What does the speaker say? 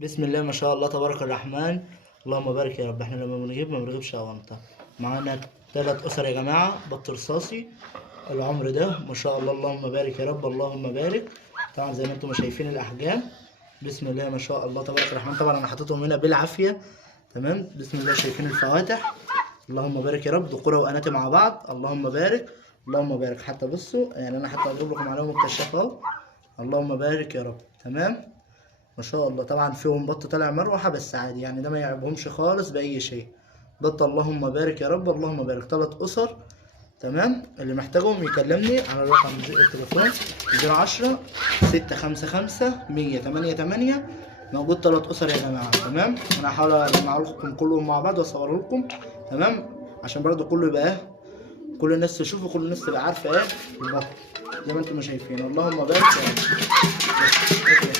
بسم الله ما شاء الله تبارك الرحمن. اللهم بارك يا رب. احنا لما بنجيب ما بنجيبش اونطه. معانا 3 اسر يا جماعه، بط رصاصي العمر ده ما شاء الله. اللهم بارك يا رب، اللهم بارك. طبعا زي ما انتم شايفين الاحجام، بسم الله ما شاء الله تبارك الرحمن. طبعا انا حاططهم هنا بالعافيه، تمام. بسم الله شايفين الفواتح، اللهم بارك يا رب. ذكوره واناث مع بعض، اللهم بارك اللهم بارك. حتى بصوا يعني انا حتى اجيب لكم عليهم الكشاف اهو، اللهم بارك يا رب، تمام ما شاء الله. طبعا فيهم بط طالع مروحة بس عادي يعني، ده ما يعيبهمش خالص بأي شيء. بط اللهم بارك يا رب، اللهم بارك. 3 أسر، تمام. اللي محتاجهم يكلمني على الرقم التليفون 010 655 188. موجود 3 أسر يا جماعة، تمام. أنا هحاول أجمع لكم كلهم مع بعض وأصور لكم، تمام، عشان برضو كله يبقى إيه، كل الناس تشوف وكل الناس تبقى عارفة إيه البط زي ما أنتم شايفين. اللهم بارك يا رب.